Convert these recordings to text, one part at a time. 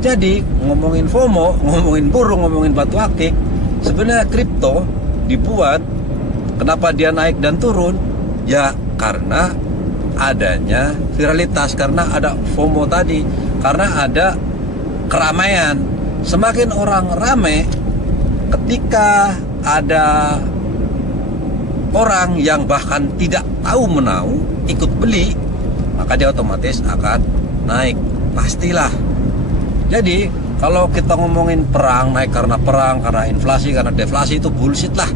Jadi ngomongin FOMO, ngomongin burung, ngomongin batu akik, sebenarnya kripto dibuat, kenapa dia naik dan turun? Ya karena adanya viralitas, karena ada FOMO tadi, karena ada keramaian. Semakin orang rame, ketika ada orang yang bahkan tidak tahu menau ikut beli, maka dia otomatis akan naik, pastilah. Jadi kalau kita ngomongin perang, naik karena perang, karena inflasi, karena deflasi, itu bullshit lah.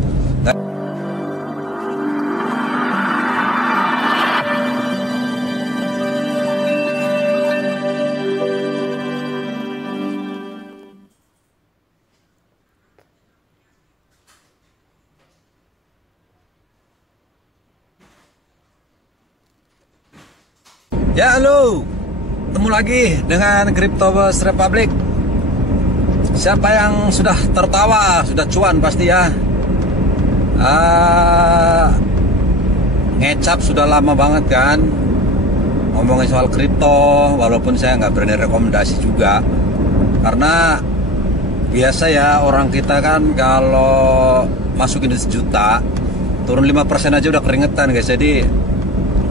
Ya halo, ketemu lagi dengan Cryptobus Republic. Siapa yang sudah tertawa, sudah cuan pasti ya. Ngecap sudah lama banget kan ngomongin soal kripto, walaupun saya nggak berani rekomendasi juga. Karena biasa ya, orang kita kan kalau masukin 1 juta, turun 5% aja udah keringetan guys. Jadi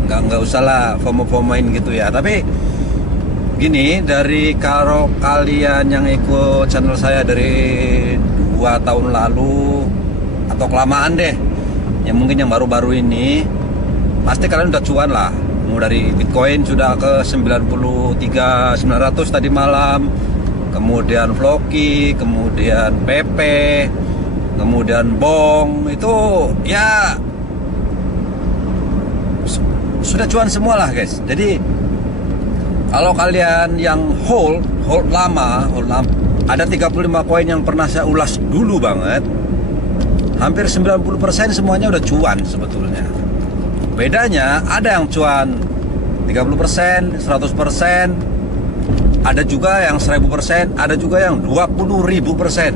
nggak usah lah FOMO-FOMOin gitu ya. Tapi gini, dari kalau kalian yang ikut channel saya dari 2 tahun lalu atau kelamaan deh, yang mungkin yang baru-baru ini, pasti kalian udah cuan lah. Mau dari Bitcoin sudah ke 93.900 tadi malam, kemudian Floki, kemudian PP, kemudian Bong, itu ya sudah cuan semua lah guys. Jadi kalau kalian yang hold lama, ada 35 koin yang pernah saya ulas dulu banget, hampir 90% semuanya udah cuan sebetulnya. Bedanya ada yang cuan 30%, 100%, ada juga yang 1000%, ada juga yang 20.000%.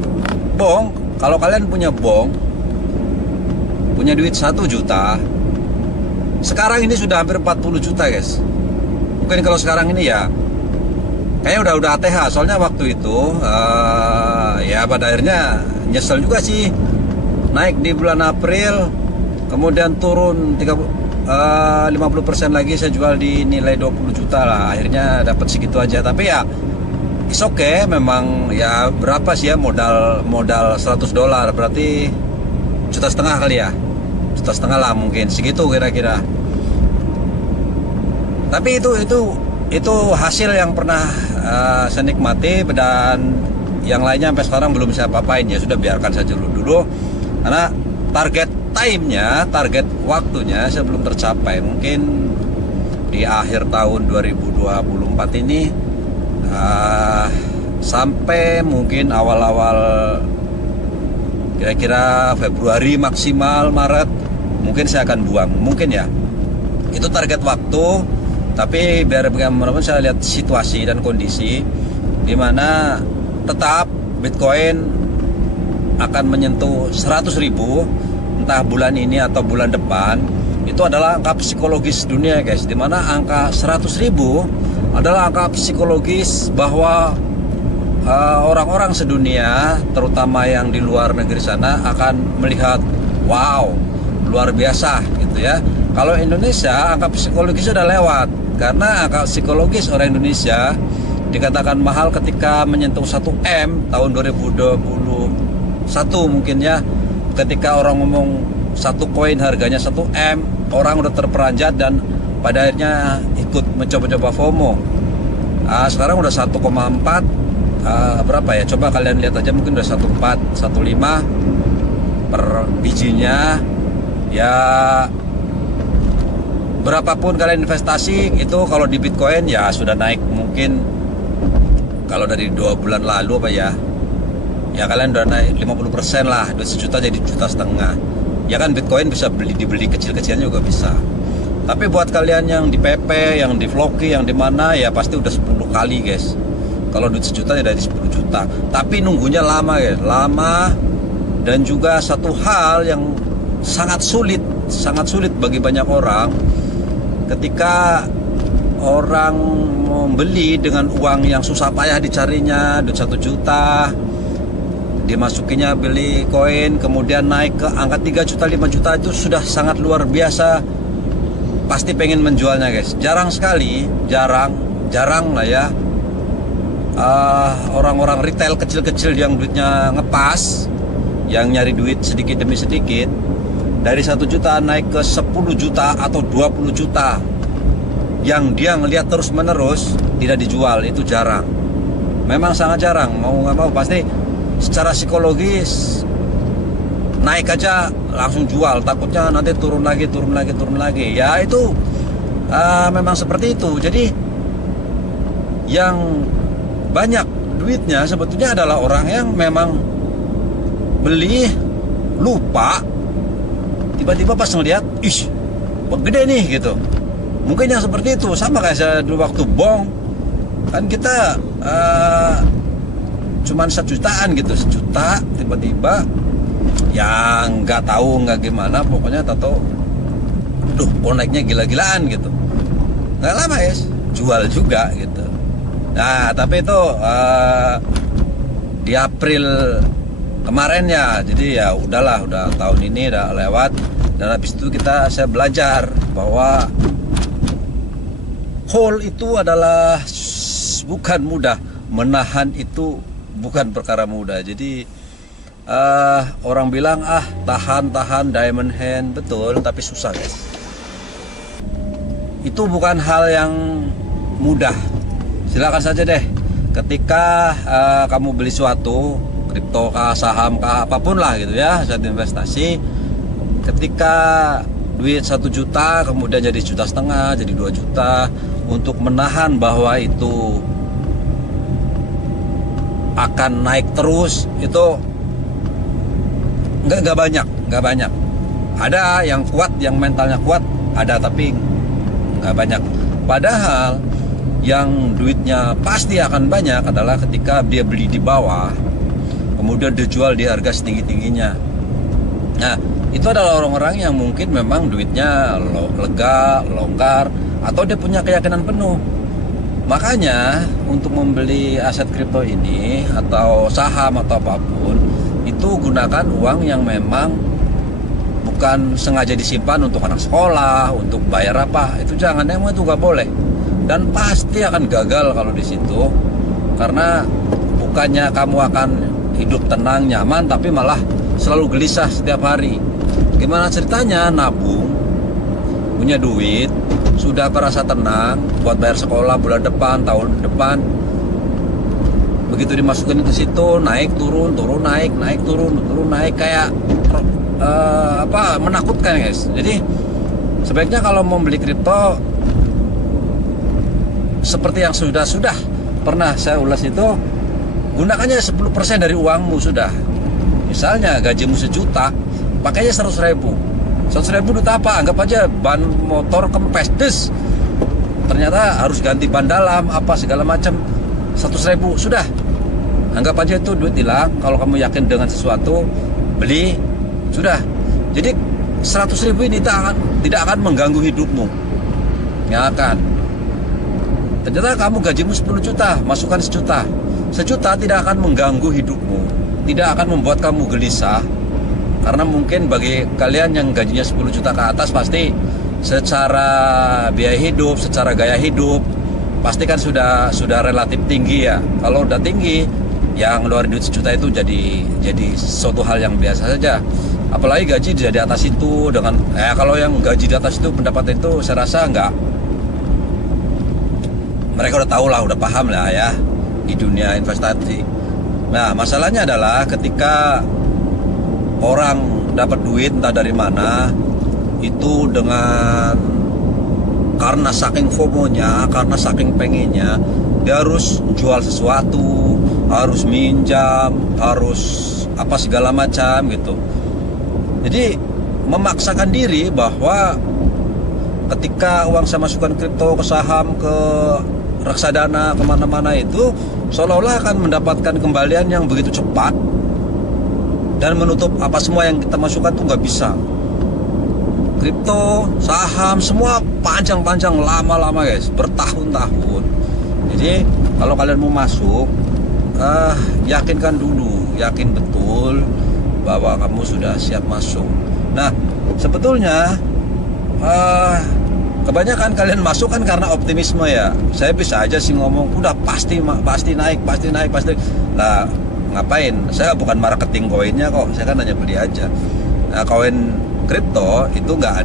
Bong, kalau kalian punya Bong, punya duit 1 juta, sekarang ini sudah hampir 40 juta guys. Mungkin kalau sekarang ini ya kayaknya udah ATH. Soalnya waktu itu ya pada akhirnya nyesel juga sih. Naik di bulan April, kemudian turun 50% lagi, saya jual di nilai 20 juta lah. Akhirnya dapat segitu aja. Tapi ya it's okay, memang ya berapa sih ya modal $100, berarti 1,5 juta kali ya. 1,5 juta lah mungkin, segitu kira-kira. Tapi itu hasil yang pernah saya nikmati, dan yang lainnya sampai sekarang belum saya apa-apain. Ya sudah, biarkan saja dulu karena target time-nya, target waktunya saya belum tercapai. Mungkin di akhir tahun 2024 ini sampai mungkin awal-awal kira-kira Februari maksimal Maret, mungkin saya akan buang, mungkin ya. Itu target waktu. Tapi biar bagaimanapun saya lihat situasi dan kondisi, dimana tetap Bitcoin akan menyentuh 100.000, entah bulan ini atau bulan depan. Itu adalah angka psikologis dunia guys, dimana angka 100.000 adalah angka psikologis bahwa orang-orang sedunia, terutama yang di luar negeri sana, akan melihat wow, luar biasa gitu ya. Kalau Indonesia angka psikologis sudah lewat, karena angka psikologis orang Indonesia dikatakan mahal ketika menyentuh 1M tahun 2021 mungkin ya. Ketika orang ngomong satu koin harganya 1M, orang udah terperanjat dan pada akhirnya ikut mencoba-coba FOMO. Sekarang udah 1,4, berapa ya? Coba kalian lihat aja, mungkin udah 1,4, 1,5 per bijinya. Ya berapapun kalian investasi itu, kalau di Bitcoin ya sudah naik. Mungkin kalau dari 2 bulan lalu apa ya kalian udah naik 50% lah, duit 1 juta jadi 1,5 juta. Ya kan Bitcoin bisa dibeli kecil-kecilan juga bisa. Tapi buat kalian yang di PP, yang di Floki, yang di mana, ya pasti udah 10 kali guys. Kalau duit 1 juta ya dari 10 juta. Tapi nunggunya lama ya, lama. Dan juga satu hal yang sangat sulit bagi banyak orang, ketika orang mau membeli dengan uang yang susah payah dicarinya, duit 1 juta, dimasukinya beli koin, kemudian naik ke angka 3 juta, 5 juta, itu sudah sangat luar biasa. Pasti pengen menjualnya guys. Jarang sekali, jarang lah ya, orang-orang retail kecil-kecil yang duitnya ngepas, yang nyari duit sedikit demi sedikit, dari 1 juta naik ke 10 juta atau 20 juta, yang dia ngelihat terus menerus tidak dijual, itu jarang. Memang sangat jarang. Mau nggak mau pasti secara psikologis naik aja langsung jual, takutnya nanti turun lagi. Ya itu memang seperti itu. Jadi yang banyak duitnya sebetulnya adalah orang yang memang beli lupa, tiba-tiba pas ngeliat, ih, gede nih gitu. Mungkin yang seperti itu sama kayak saya dulu waktu bong, kan kita cuman 1 jutaan gitu, 1 juta, tiba-tiba yang nggak tahu nggak gimana, pokoknya tato, duh, kok naiknya gila-gilaan gitu. Nggak lama ya, jual juga gitu. Nah tapi itu di April kemarin ya, jadi ya udahlah, udah tahun ini udah lewat. Dan habis itu saya belajar bahwa hold itu adalah bukan mudah, menahan itu bukan perkara mudah. Jadi orang bilang tahan diamond hand, betul, tapi susah guys. Itu bukan hal yang mudah. Silakan saja deh, ketika kamu beli suatu kripto kah, saham kah, apapun lah gitu ya, saat investasi, ketika duit 1 juta kemudian jadi 1,5 juta, jadi 2 juta, untuk menahan bahwa itu akan naik terus, itu nggak banyak. Ada yang kuat, yang mentalnya kuat, ada, tapi nggak banyak. Padahal yang duitnya pasti akan banyak adalah ketika dia beli di bawah, kemudian dijual di harga setinggi-tingginya. Nah, itu adalah orang-orang yang mungkin memang duitnya lega, longgar, atau dia punya keyakinan penuh. Makanya untuk membeli aset kripto ini atau saham atau apapun, itu gunakan uang yang memang bukan sengaja disimpan untuk anak sekolah, untuk bayar apa, itu jangan, emang itu nggak boleh. Dan pasti akan gagal kalau di situ, karena bukannya kamu akan hidup tenang, nyaman, tapi malah selalu gelisah setiap hari. Gimana ceritanya nabung, punya duit, sudah merasa tenang buat bayar sekolah bulan depan, tahun depan, begitu dimasukin ke situ, naik turun naik, kayak menakutkan guys. Jadi sebaiknya kalau mau beli kripto, seperti yang sudah pernah saya ulas itu, gunakannya 10% dari uangmu sudah. Misalnya gajimu 1 juta, pakainya 100.000. 100.000 duit apa? Anggap aja ban motor kempes, ternyata harus ganti ban dalam, apa segala macam, 100.000 sudah. Anggap aja itu duit hilang. Kalau kamu yakin dengan sesuatu, beli, sudah. Jadi 100.000 ini tidak akan mengganggu hidupmu, nggak akan. Ternyata kamu gajimu 10 juta, masukkan 1 juta. 1 juta tidak akan mengganggu hidupmu, tidak akan membuat kamu gelisah. Karena mungkin bagi kalian yang gajinya 10 juta ke atas, pasti secara biaya hidup, secara gaya hidup, pasti kan sudah relatif tinggi ya. Kalau udah tinggi, yang ngeluarin duit 1 juta itu jadi suatu hal yang biasa saja. Apalagi gaji di atas itu, dengan kalau yang gaji di atas itu, pendapatan itu, saya rasa mereka udah tahu lah, udah paham lah ya di dunia investasi. Nah, masalahnya adalah ketika orang dapat duit entah dari mana, itu karena saking FOMO-nya, karena saking pengennya, dia harus jual sesuatu, harus minjam, harus apa segala macam gitu. Jadi memaksakan diri bahwa ketika uang saya masukkan kripto, ke saham, ke reksadana, kemana-mana, itu seolah-olah akan mendapatkan kembalian yang begitu cepat dan menutup apa semua yang kita masukkan tuh nggak bisa. Kripto, saham, semua panjang-panjang, lama-lama guys, bertahun-tahun. Jadi kalau kalian mau masuk, yakinkan dulu, yakin betul bahwa kamu sudah siap masuk. Nah, sebetulnya kebanyakan kalian masuk kan karena optimisme ya. Saya bisa aja sih ngomong udah pasti naik. Nah, ngapain? Saya bukan marketing koinnya kok. Saya kan hanya beli aja. Nah, koin kripto itu nggak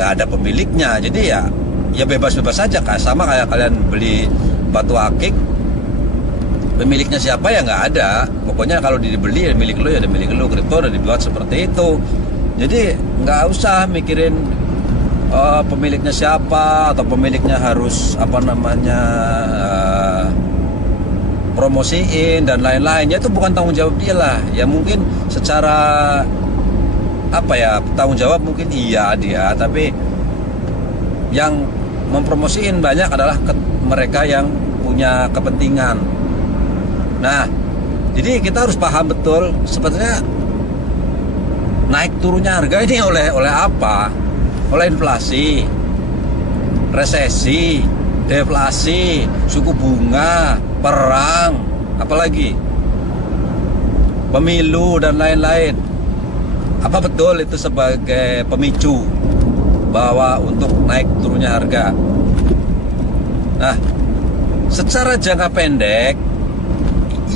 ada pemiliknya. Jadi ya bebas-bebas saja kan. Sama kayak kalian beli batu akik, pemiliknya siapa ya nggak ada. Pokoknya kalau dibeli ya milik lo, ya milik lo. Kripto udah dibuat seperti itu. Jadi nggak usah mikirin pemiliknya siapa, atau pemiliknya harus promosiin dan lain-lainnya. Itu bukan tanggung jawab dia lah. Ya mungkin secara tanggung jawab mungkin iya dia, tapi yang mempromosiin banyak adalah mereka yang punya kepentingan. Nah, jadi kita harus paham betul sebetulnya naik turunnya harga ini oleh apa? Oleh inflasi, resesi, deflasi, suku bunga, perang, apalagi pemilu dan lain-lain. Apa betul itu sebagai pemicu bahwa untuk naik turunnya harga? Nah, secara jangka pendek,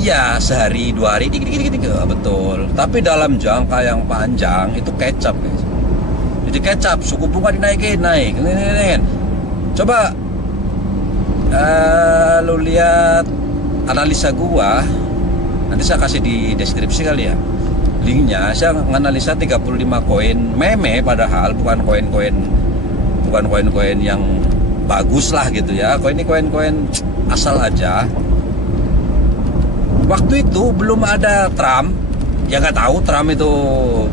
iya sehari dua hari dikit betul. Tapi dalam jangka yang panjang itu kecap, guys. Jadi kecap, suku bunga dinaikin, naik. Coba lu lihat analisa gua. Nanti saya kasih di deskripsi kali ya linknya. Saya menganalisa 35 koin meme, padahal bukan koin-koin yang bagus lah gitu ya. Koin asal aja. Waktu itu belum ada Trump, ya nggak tahu Trump itu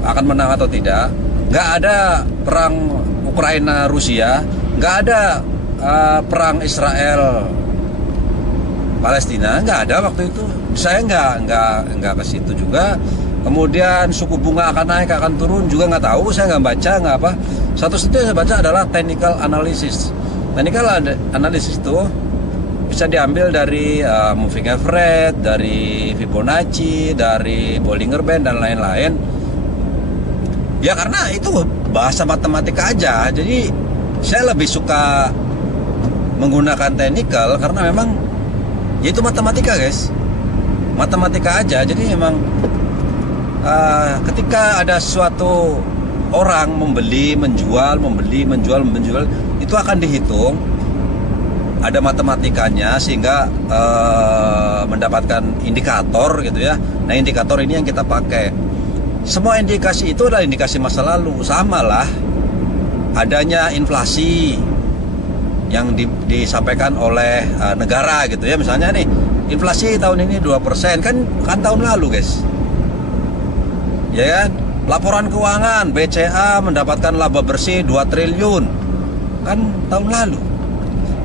akan menang atau tidak. Nggak ada perang Ukraina Rusia, nggak ada perang Israel Palestina, nggak ada waktu itu. Saya nggak ke situ juga. Kemudian suku bunga akan naik akan turun juga nggak tahu, saya nggak baca nggak apa. Satu-satunya yang saya baca adalah technical analysis. Technical analysis itu bisa diambil dari moving average, dari Fibonacci, dari Bollinger Band dan lain-lain. Ya karena itu bahasa matematika aja. Jadi saya lebih suka menggunakan technical karena memang ya itu matematika, guys. Matematika aja. Jadi memang ketika ada suatu orang membeli, menjual, itu akan dihitung, ada matematikanya sehingga mendapatkan indikator gitu ya. Nah, indikator ini yang kita pakai. Semua indikasi itu adalah indikasi masa lalu. Sama lah adanya inflasi yang disampaikan oleh negara gitu ya. Misalnya nih, inflasi tahun ini 2%, kan tahun lalu, guys. Ya kan? Laporan keuangan BCA mendapatkan laba bersih 2 triliun. Kan tahun lalu.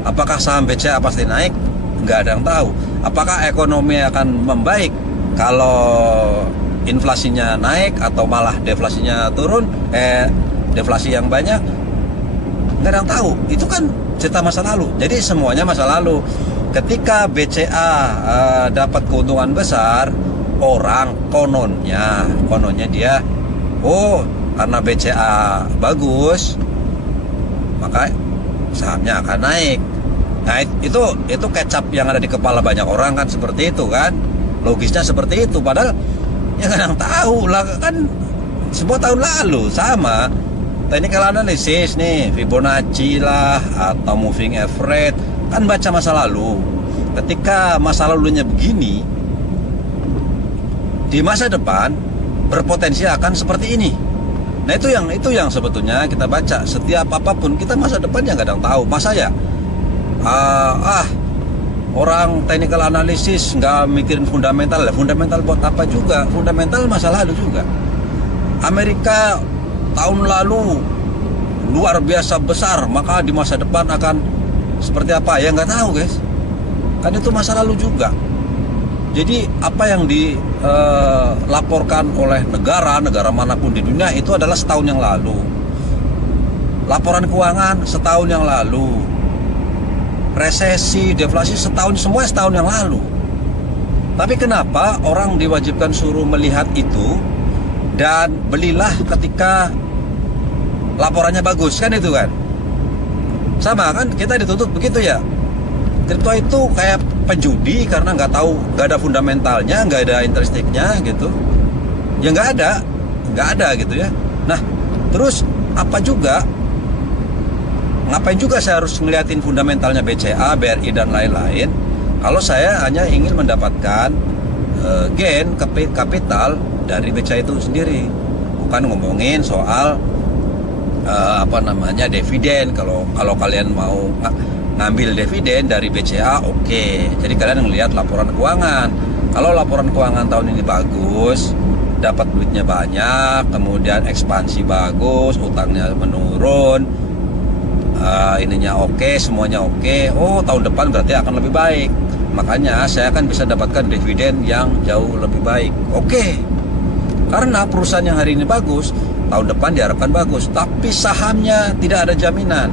Apakah saham BCA pasti naik? Nggak ada yang tahu. Apakah ekonomi akan membaik kalau inflasinya naik atau malah deflasinya turun? Deflasi yang banyak? Nggak ada yang tahu. Itu kan cerita masa lalu. Jadi semuanya masa lalu. Ketika BCA dapat keuntungan besar, orang kononnya dia, karena BCA bagus, maka sahamnya akan naik. Nah, itu kecap yang ada di kepala banyak orang kan, seperti itu kan, logisnya seperti itu. Padahal ya kadang tahu lah kan, semua tahun lalu sama. Technical analysis nih, Fibonacci lah atau moving average, kan baca masa lalu. Ketika masa lalunya begini, di masa depan berpotensi akan seperti ini. Nah, itu yang sebetulnya kita baca. Setiap apapun kita masa depannya nggak ada yang tahu. Masa ya orang technical analysis nggak mikirin fundamental. Fundamental buat apa juga? Fundamental masa lalu juga. Amerika tahun lalu luar biasa besar, maka di masa depan akan seperti apa? Ya nggak tahu, guys. Kan itu masa lalu juga. Jadi apa yang dilaporkan oleh negara manapun di dunia itu adalah setahun yang lalu. Laporan keuangan setahun yang lalu. resesi, deflasi setahun, semua setahun yang lalu. Tapi kenapa orang diwajibkan suruh melihat itu dan belilah ketika laporannya bagus, kan itu kan? Sama kan, kita dituntut begitu ya. Kripto itu kayak penjudi karena nggak tahu, nggak ada fundamentalnya, nggak ada intrinstiknya gitu. Ya nggak ada gitu ya. Nah, terus apa juga? Ngapain juga saya harus ngeliatin fundamentalnya BCA, BRI dan lain-lain? Kalau saya hanya ingin mendapatkan gain kapital dari BCA itu sendiri, bukan ngomongin soal dividen. Kalau kalian mau ngambil dividen dari BCA, oke. Jadi kalian ngelihat laporan keuangan. Kalau laporan keuangan tahun ini bagus, dapat duitnya banyak, kemudian ekspansi bagus, utangnya menurun, ininya oke, semuanya oke. Oh, tahun depan berarti akan lebih baik. Makanya saya akan bisa dapatkan dividen yang jauh lebih baik. Oke. Karena perusahaan yang hari ini bagus, tahun depan diharapkan bagus, tapi sahamnya tidak ada jaminan.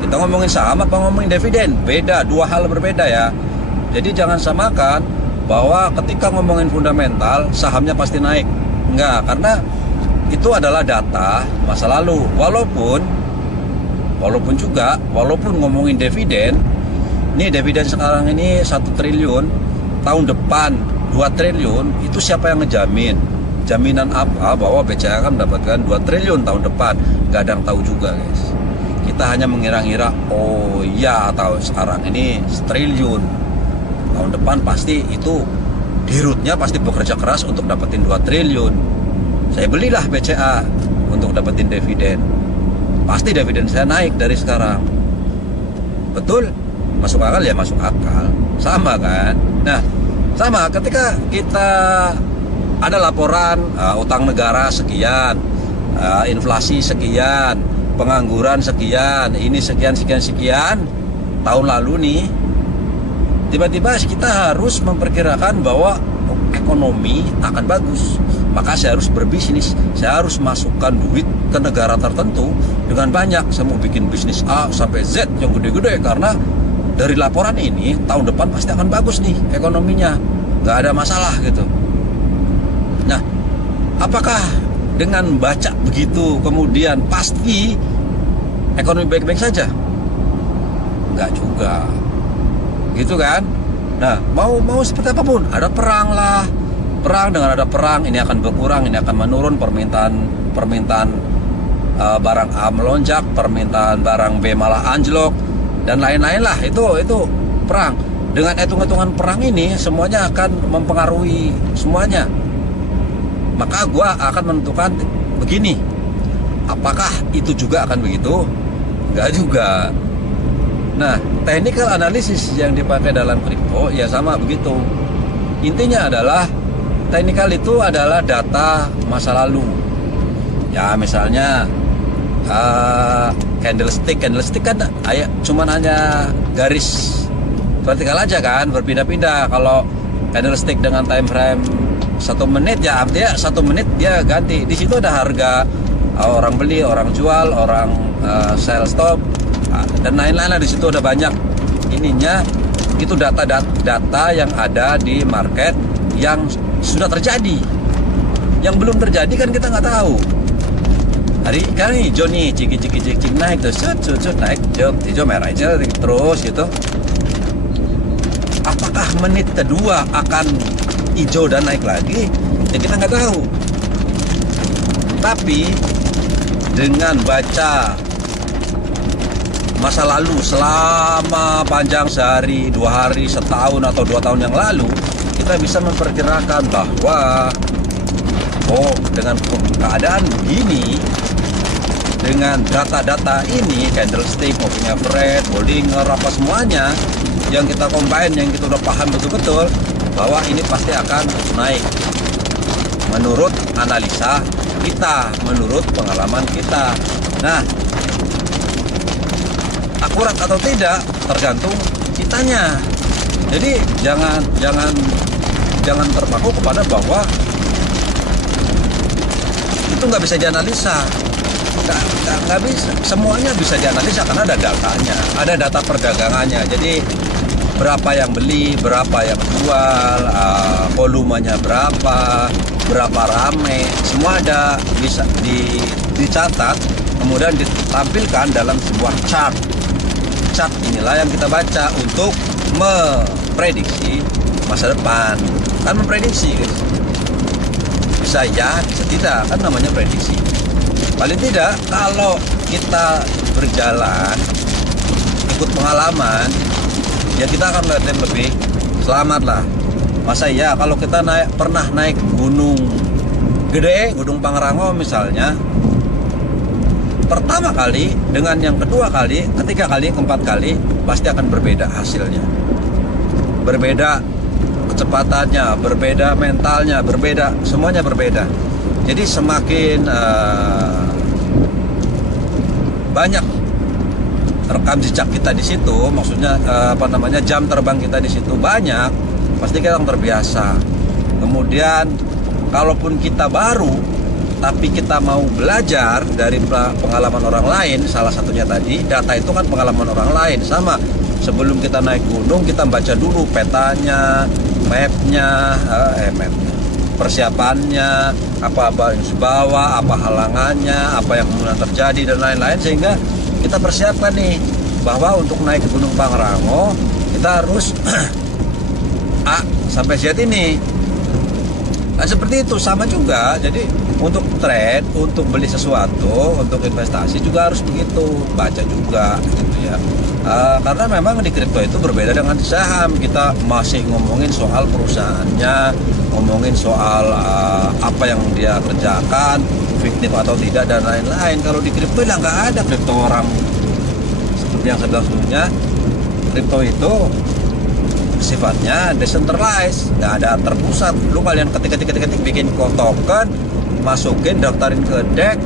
Kita ngomongin saham apa ngomongin dividen? Beda, dua hal berbeda ya. Jadi jangan samakan bahwa ketika ngomongin fundamental, sahamnya pasti naik. Enggak, karena itu adalah data masa lalu. Walaupun ngomongin dividen, ini dividen sekarang ini 1 triliun, tahun depan 2 triliun, itu siapa yang ngejamin? Jaminan apa bahwa BCA akan mendapatkan 2 triliun tahun depan? Gak ada yang tahu juga, guys. Kita hanya mengira-ngira, oh iya, atau sekarang ini 1 triliun, tahun depan pasti itu dirutnya pasti bekerja keras untuk dapetin 2 triliun. Saya belilah BCA untuk dapetin dividen. Pasti dividen saya naik dari sekarang. Betul? Masuk akal ya, masuk akal. Sama kan? Nah, sama ketika kita ada laporan utang negara sekian, inflasi sekian, pengangguran sekian, ini sekian tahun lalu nih, tiba-tiba kita harus memperkirakan bahwa ekonomi akan bagus. Maka saya harus berbisnis, saya harus masukkan duit ke negara tertentu dengan banyak. Saya mau bikin bisnis A sampai Z yang gede-gede, karena dari laporan ini tahun depan pasti akan bagus nih ekonominya, nggak ada masalah gitu. Nah, apakah dengan baca begitu kemudian pasti ekonomi baik-baik saja? Nggak juga, gitu kan? Nah, mau seperti apapun, ada perang lah. Dengan ada perang, ini akan berkurang, ini akan menurun, permintaan barang A melonjak, permintaan barang B malah anjlok, dan lain-lain lah. Itu perang. Dengan hitung-hitungan perang ini semuanya akan mempengaruhi semuanya. Maka gua akan menentukan begini, apakah itu juga akan begitu? Enggak juga. Nah, technical analysis yang dipakai dalam kripto ya sama begitu. Intinya adalah technical itu adalah data masa lalu. Ya misalnya candlestick kan cuman hanya garis vertikal aja kan, berpindah-pindah. Kalau candlestick dengan time frame 1 menit ya artinya 1 menit dia ganti. Di situ ada harga, orang beli, orang jual, orang sell stop, dan lain-lain. Di situ ada banyak ininya. Itu data yang ada di market yang sudah terjadi. Yang belum terjadi kan kita nggak tahu. Hari kan hijau nih, cik naik terus, naik hijau merah aja terus gitu. Apakah menit kedua akan hijau dan naik lagi? Ya kita nggak tahu. Tapi dengan baca masa lalu selama panjang sehari, 2 hari, setahun atau 2 tahun yang lalu, kita bisa memperkirakan bahwa dengan keadaan begini, dengan data-data ini, candlestick, moving average, Bollinger, apa semuanya yang kita combine, yang kita udah paham betul-betul bahwa ini pasti akan naik menurut analisa kita, menurut pengalaman kita. Nah, akurat atau tidak tergantung kitanya. Jadi jangan terpaku kepada bahwa itu nggak bisa dianalisa. nggak bisa, semuanya bisa dianalisa karena ada datanya, ada data perdagangannya. Jadi berapa yang beli, berapa yang jual, volumenya berapa rame, semua ada, bisa dicatat, kemudian ditampilkan dalam sebuah chart. Chart inilah yang kita baca untuk memprediksi masa depan. Kan memprediksi, guys. Bisa ya, bisa tidak, kan namanya prediksi. Paling tidak kalau kita berjalan ikut pengalaman, ya kita akan lebih selamat lah. Masa iya kalau kita pernah naik gunung gede, Gunung Pangrango misalnya, pertama kali dengan yang kedua kali, ketiga kali, keempat kali pasti akan berbeda hasilnya. Berbeda kecepatannya, berbeda mentalnya, berbeda, semuanya berbeda. Jadi semakin banyak rekam jejak kita di situ, maksudnya jam terbang kita di situ banyak, pasti kita akan terbiasa. Kemudian kalaupun kita baru tapi kita mau belajar dari pengalaman orang lain, salah satunya tadi data itu kan pengalaman orang lain. Sama, sebelum kita naik gunung kita baca dulu petanya, mapnya, persiapannya, apa-apa yang dibawa, apa halangannya, apa yang kemudian terjadi dan lain-lain, sehingga kita persiapkan nih bahwa untuk naik ke Gunung Pangrango kita harus A sampai Z ini. Nah, seperti itu sama juga. Jadi untuk trade, untuk beli sesuatu, untuk investasi juga harus begitu, baca juga gitu ya. Karena memang di kripto itu berbeda dengan di saham. Kita masih ngomongin soal perusahaannya, ngomongin soal apa yang dia kerjakan, fiktif atau tidak dan lain-lain. Kalau di kripto ya nggak ada kripto orang. Seperti yang saya bilang sebelumnya, kripto itu sifatnya decentralized, nggak ada terpusat. Lu kalian ketik bikin token, masukin, daftarin ke DEX,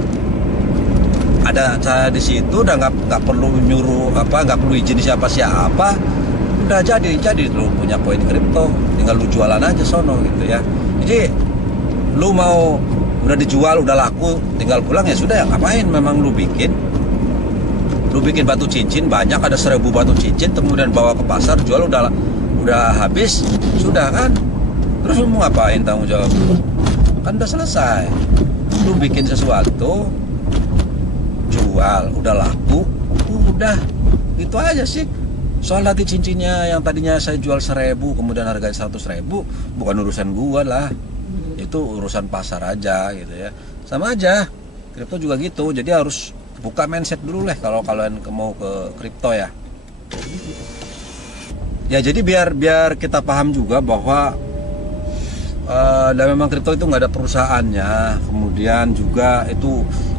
ada saya di situ, udah nggak perlu nyuruh nggak perlu izin siapa, udah jadi lu punya koin kripto, tinggal lu jualan aja sono gitu ya. Jadi lu mau udah dijual, udah laku, tinggal pulang ya sudah, ya ngapain memang lu bikin batu cincin banyak, ada 1000 batu cincin, kemudian bawa ke pasar jual, udah habis, sudah kan, terus lu mau ngapain, tanggung jawab kan udah selesai. Lu bikin sesuatu, jual, udah laku, udah itu aja sih. Soal hati cincinnya yang tadinya saya jual 1000 kemudian harganya 100.000, bukan urusan gua lah, itu urusan pasar aja gitu ya. Sama aja kripto juga gitu. Jadi harus buka mindset dulu lah kalau kalian mau ke kripto ya. Ya jadi biar kita paham juga bahwa dan memang kripto itu nggak ada perusahaannya. Kemudian juga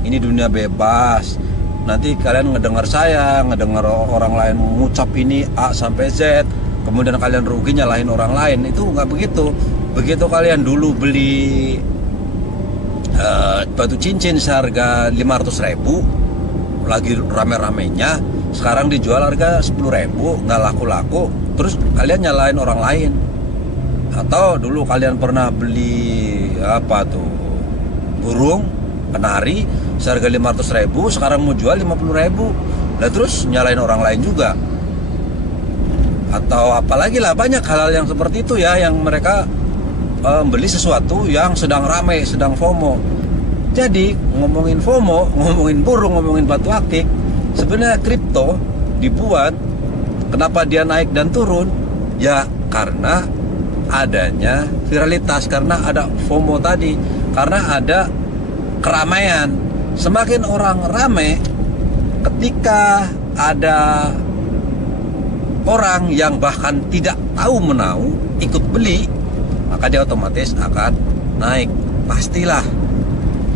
ini dunia bebas. Nanti kalian ngedengar orang lain mengucap ini A sampai Z, kemudian kalian rugi nyalahin orang lain. Itu nggak begitu. Begitu kalian dulu beli batu cincin seharga 500.000, lagi rame-ramenya, sekarang dijual harga 10.000, nggak laku-laku, terus kalian nyalain orang lain. Atau dulu kalian pernah beli burung kenari seharga 500.000, sekarang mau jual 50.000, nah terus nyalain orang lain juga. Atau apalagi lah, banyak hal-hal yang seperti itu ya, yang mereka beli sesuatu yang sedang ramai, sedang FOMO. Jadi ngomongin FOMO, ngomongin burung, ngomongin batu akik, sebenarnya kripto dibuat, kenapa dia naik dan turun? Ya karena adanya viralitas, karena ada FOMO tadi, karena ada keramaian. Semakin orang ramai, ketika ada orang yang bahkan tidak tahu menau ikut beli, maka dia otomatis akan naik, pastilah.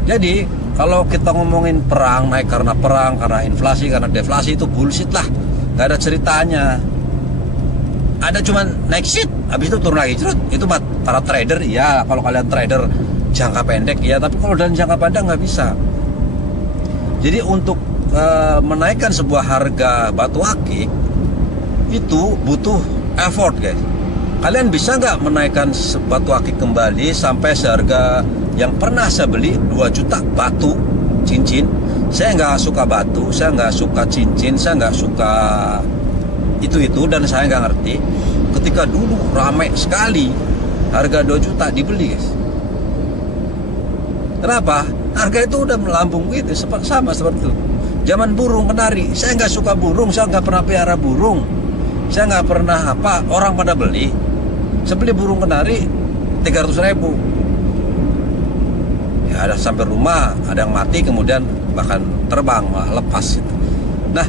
Jadi kalau kita ngomongin perang, naik karena perang, karena inflasi, karena deflasi, itu bullshit lah, nggak ada ceritanya. Ada cuman naik shit, habis itu turun lagi, itu para trader ya. Kalau kalian trader jangka pendek ya, tapi kalau dalam jangka panjang nggak bisa. Jadi untuk menaikkan sebuah harga batu akik itu butuh effort, guys. Kalian bisa nggak menaikkan batu akik kembali sampai seharga yang pernah saya beli 2 juta batu cincin, saya nggak suka batu, saya nggak suka cincin, saya nggak suka itu, dan saya nggak ngerti. Ketika dulu ramai sekali, harga 2 juta dibeli, guys. Kenapa? Harga itu udah melambung gitu, sama seperti itu. Zaman burung kenari, saya nggak suka burung, saya nggak pernah pelihara burung, saya nggak pernah apa, orang pada beli. Saya beli burung kenari 300.000. Ya ada sampai rumah, ada yang mati, kemudian bahkan terbang, lepas gitu. Nah,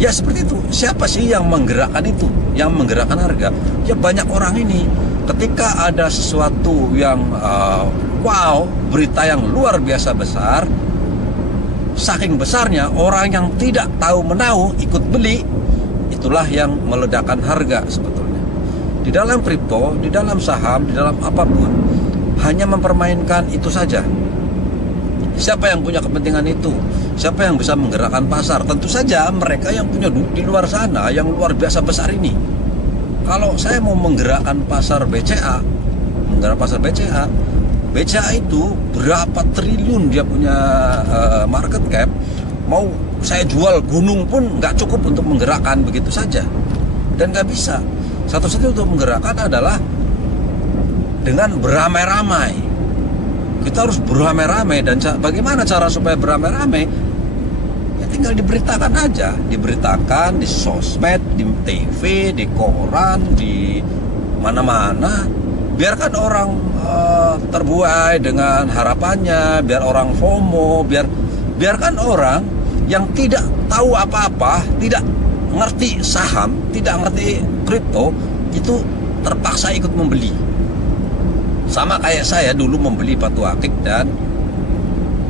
ya seperti itu. Siapa sih yang menggerakkan itu? Yang menggerakkan harga? Ya banyak orang ini. Ketika ada sesuatu yang wow, berita yang luar biasa besar, saking besarnya orang yang tidak tahu menahu ikut beli, itulah yang meledakkan harga sebetulnya. Di dalam kripto, di dalam saham, di dalam apapun, hanya mempermainkan itu saja. Siapa yang punya kepentingan itu? Siapa yang bisa menggerakkan pasar? Tentu saja mereka yang punya duit di luar sana, yang luar biasa besar ini. Kalau saya mau menggerakkan pasar BCA, BCA itu berapa triliun dia punya market cap, mau saya jual gunung pun nggak cukup untuk menggerakkan begitu saja, dan nggak bisa. Satu-satunya untuk menggerakkan adalah dengan beramai-ramai. Kita harus beramai-ramai, dan bagaimana cara supaya beramai-ramai? Ya tinggal diberitakan aja, diberitakan di sosmed, di TV, di koran, di mana-mana. Biarkan orang terbuai dengan harapannya, biar orang FOMO, biarkan orang yang tidak tahu apa-apa, tidak ngerti saham, tidak ngerti kripto, itu terpaksa ikut membeli. Sama kayak saya dulu membeli batu akik dan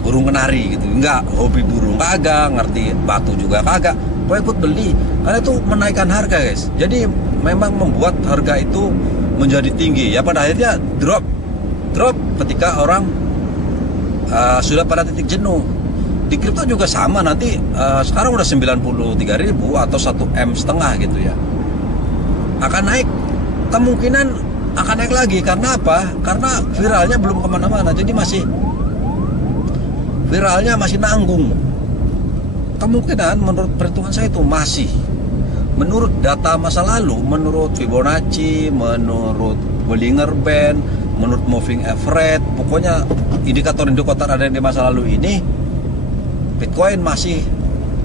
burung kenari gitu. Enggak, hobi burung kagak, ngerti batu juga kagak, pokoknya ikut beli. Karena itu menaikkan harga, guys. Jadi memang membuat harga itu menjadi tinggi. Ya pada akhirnya drop ketika orang sudah pada titik jenuh. Di kripto juga sama, nanti sekarang udah 93.000 atau 1,5 M gitu ya. Akan naik, kemungkinan akan naik lagi. Karena apa? Karena viralnya belum kemana-mana, jadi viralnya masih nanggung. Kemungkinan menurut perhitungan saya itu masih, menurut data masa lalu, menurut Fibonacci, menurut Bollinger Band, menurut moving average, pokoknya indikator-indikator ada di masa lalu ini, Bitcoin masih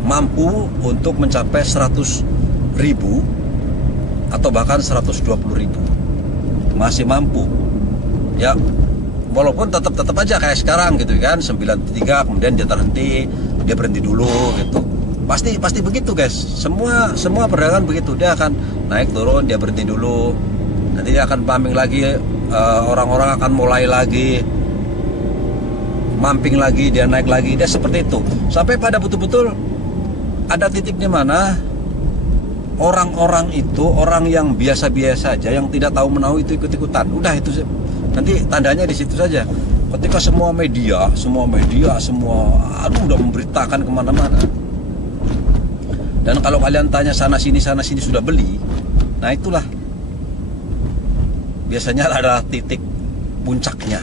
mampu untuk mencapai 100.000 atau bahkan 120.000. Masih mampu. Ya, walaupun tetap aja kayak sekarang gitu kan, 93, kemudian dia berhenti dulu gitu. Pasti begitu, guys. Semua perdagangan begitu, dia akan naik turun, dia berhenti dulu. Nanti dia akan pumping lagi, orang-orang akan mulai lagi mamping lagi, dia naik lagi, dia seperti itu. Sampai pada betul-betul ada titik di mana orang-orang itu, orang yang biasa-biasa aja, yang tidak tahu menahu itu ikut-ikutan. Udah itu nanti tandanya di situ saja. Ketika semua media udah memberitakan kemana-mana. Dan kalau kalian tanya sana sini sudah beli, nah itulah biasanya adalah titik puncaknya.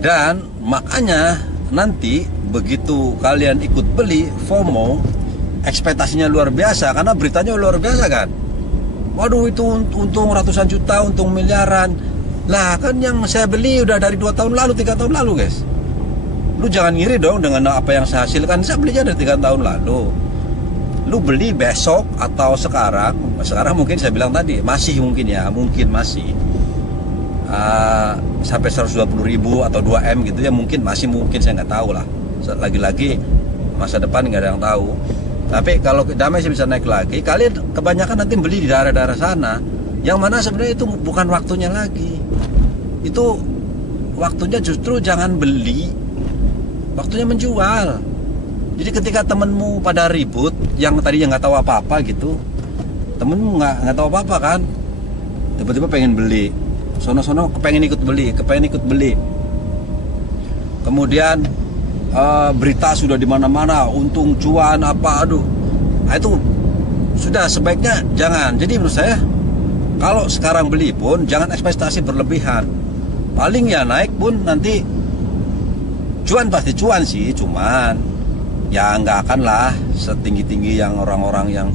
Dan makanya nanti begitu kalian ikut beli, FOMO, ekspektasinya luar biasa karena beritanya luar biasa kan. Waduh, itu untung ratusan juta, untung miliaran. Lah kan yang saya beli udah dari 2 tahun lalu, 3 tahun lalu, guys. Lu jangan ngiri dong dengan apa yang saya hasilkan. Saya belinya dari 3 tahun lalu. Lu beli besok atau sekarang mungkin saya bilang tadi masih mungkin masih sampai 120.000 atau 2 M gitu ya, mungkin saya nggak tahu lah. Lagi-lagi masa depan nggak ada yang tahu. Tapi kalau damai sih bisa naik lagi. Kalian kebanyakan nanti beli di daerah-daerah sana, yang mana sebenarnya itu bukan waktunya lagi. Itu waktunya justru jangan beli, waktunya menjual. Jadi ketika temenmu pada ribut, yang tadinya nggak tahu apa-apa gitu, temenmu nggak tahu apa-apa kan, tiba-tiba pengen beli, sono kepengen ikut beli. Kemudian berita sudah di mana-mana, untung cuan apa, aduh, nah itu sudah sebaiknya jangan. Jadi menurut saya kalau sekarang beli pun jangan ekspektasi berlebihan. paling ya naik pun nanti cuan, pasti cuan sih, cuman ya nggak akan lah setinggi-tinggi yang orang-orang yang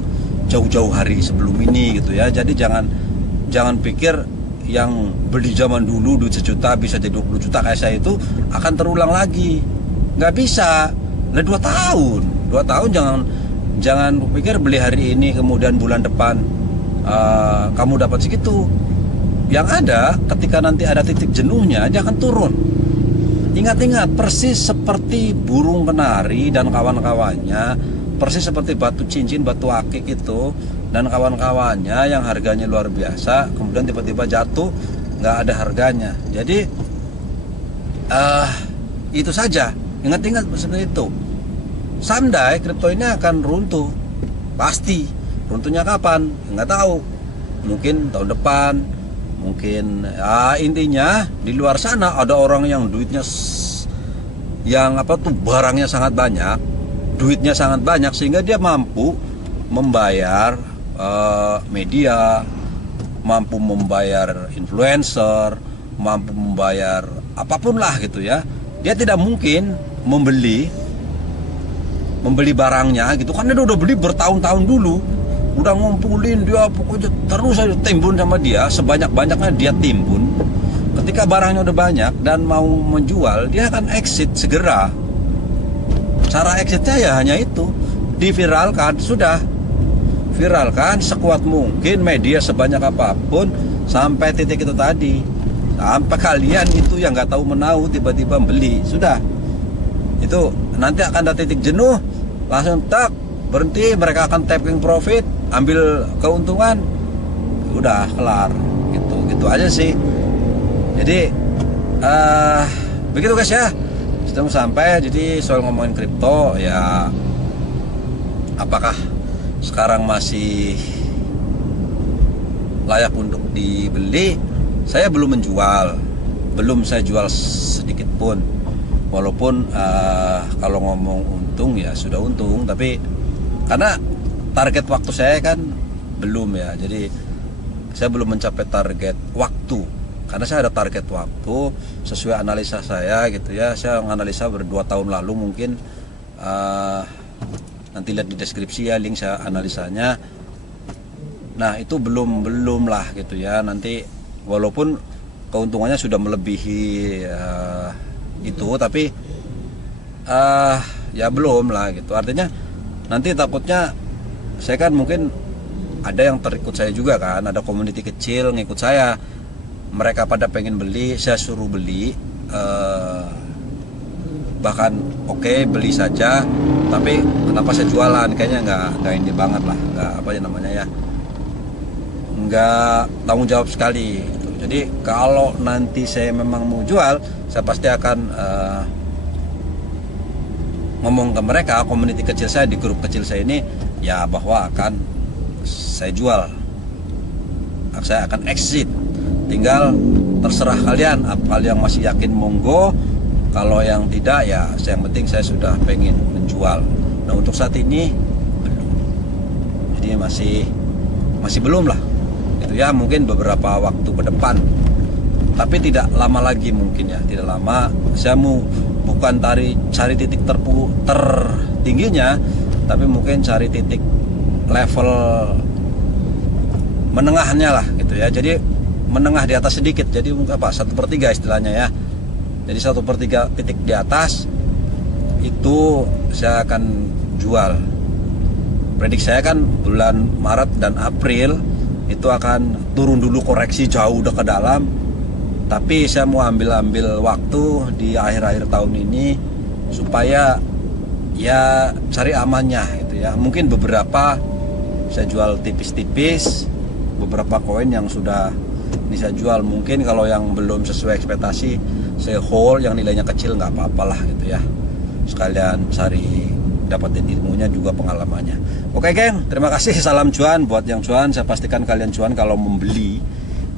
jauh-jauh hari sebelum ini gitu ya. Jadi jangan pikir yang beli zaman dulu duit 1 juta bisa jadi 20 juta kayak saya itu akan terulang lagi. Nggak bisa. Lah 2 tahun jangan pikir beli hari ini kemudian bulan depan kamu dapat segitu. Yang ada ketika nanti ada titik jenuhnya dia akan turun. Ingat-ingat, persis seperti burung kenari dan kawan-kawannya, persis seperti batu cincin, batu akik itu dan kawan-kawannya yang harganya luar biasa, kemudian tiba-tiba jatuh, nggak ada harganya. Jadi itu saja. Ingat-ingat seperti itu. Someday kripto ini akan runtuh, pasti. Runtuhnya kapan? Nggak tahu. Mungkin tahun depan. Mungkin ya, intinya di luar sana ada orang yang duitnya barangnya sangat banyak, duitnya sangat banyak sehingga dia mampu membayar media, mampu membayar influencer, mampu membayar apapun lah gitu ya. Dia tidak mungkin membeli barangnya gitu kan, dia udah beli bertahun-tahun dulu. Udah ngumpulin dia, pokoknya terus aja timbun sama dia, sebanyak-banyaknya dia timbun. Ketika barangnya udah banyak dan mau menjual, dia akan exit segera. Cara exitnya ya hanya itu, diviralkan, sudah. Viralkan sekuat mungkin, media sebanyak apapun, sampai titik itu tadi. Sampai kalian itu yang nggak tahu menau tiba-tiba beli, sudah. Itu nanti akan ada titik jenuh, langsung tak berhenti, mereka akan tapping profit, ambil keuntungan, udah kelar, gitu aja sih. Jadi begitu guys ya, sudah sampai. Jadi soal ngomongin kripto ya, apakah sekarang masih layak untuk dibeli? Saya belum menjual, belum saya jual sedikit pun. Walaupun kalau ngomong untung ya sudah untung, tapi karena target waktu saya kan belum ya, jadi saya belum mencapai target waktu. Karena saya ada target waktu sesuai analisa saya gitu ya. Saya menganalisa 2 tahun lalu mungkin, nanti lihat di deskripsi ya link saya analisanya. Nah itu belum lah gitu ya. Nanti walaupun keuntungannya sudah melebihi itu, tapi ya belum lah gitu. Artinya nanti takutnya saya kan mungkin ada yang terikut saya juga kan, ada community kecil ngikut saya, mereka pada pengen beli, saya suruh beli, bahkan oke, beli saja, tapi kenapa saya jualan? Kayaknya nggak ini banget lah, nggak apa ya namanya ya, nggak tanggung jawab sekali gitu. Jadi kalau nanti saya memang mau jual, saya pasti akan ngomong ke mereka, community kecil saya, di grup kecil saya ini ya, bahwa akan saya jual, saya akan exit. Tinggal terserah kalian, kalian masih yakin monggo, kalau yang tidak ya yang penting saya sudah pengen menjual. Nah untuk saat ini belum, jadi masih belum lah gitu ya. Mungkin beberapa waktu ke depan, tapi tidak lama lagi mungkin ya, tidak lama. Saya mau bukan cari titik tertingginya, tapi mungkin cari titik level menengahnya lah gitu ya. Jadi menengah di atas sedikit, jadi apa, 1/3 istilahnya ya. Jadi 1/3 titik di atas itu saya akan jual. Prediksi saya kan bulan Maret dan April itu akan turun dulu, koreksi jauh udah ke dalam. Tapi saya mau ambil waktu di akhir-akhir tahun ini supaya ya cari amannya gitu ya. Mungkin beberapa saya jual tipis-tipis, beberapa koin yang sudah ini saya jual. Mungkin kalau yang belum sesuai ekspektasi saya hold, yang nilainya kecil nggak apa-apa lah gitu ya. Sekalian cari dapatin ilmunya juga pengalamannya. Oke geng, terima kasih, salam cuan buat yang cuan. Saya pastikan kalian cuan kalau membeli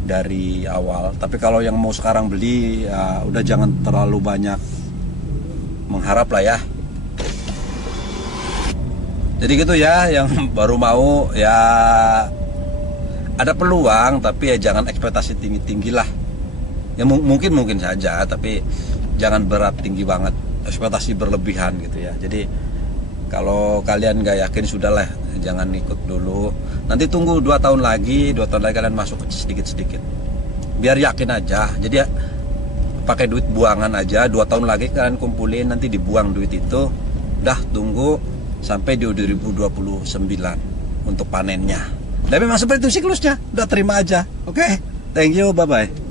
dari awal. Tapi kalau yang mau sekarang beli ya udah jangan terlalu banyak mengharap lah ya. Jadi gitu ya, yang baru mau ya ada peluang, tapi ya jangan ekspektasi tinggi-tinggi lah. Ya mungkin saja, tapi jangan berat tinggi banget, ekspektasi berlebihan gitu ya. Jadi kalau kalian nggak yakin, sudahlah, jangan ikut dulu. Nanti tunggu 2 tahun lagi kalian masuk sedikit-sedikit. Biar yakin aja. Jadi ya, pakai duit buangan aja. 2 tahun lagi kalian kumpulin, nanti dibuang duit itu. Udah tunggu sampai di 2029 untuk panennya. Dan memang seperti itu siklusnya. Udah terima aja. Oke, thank you, bye-bye.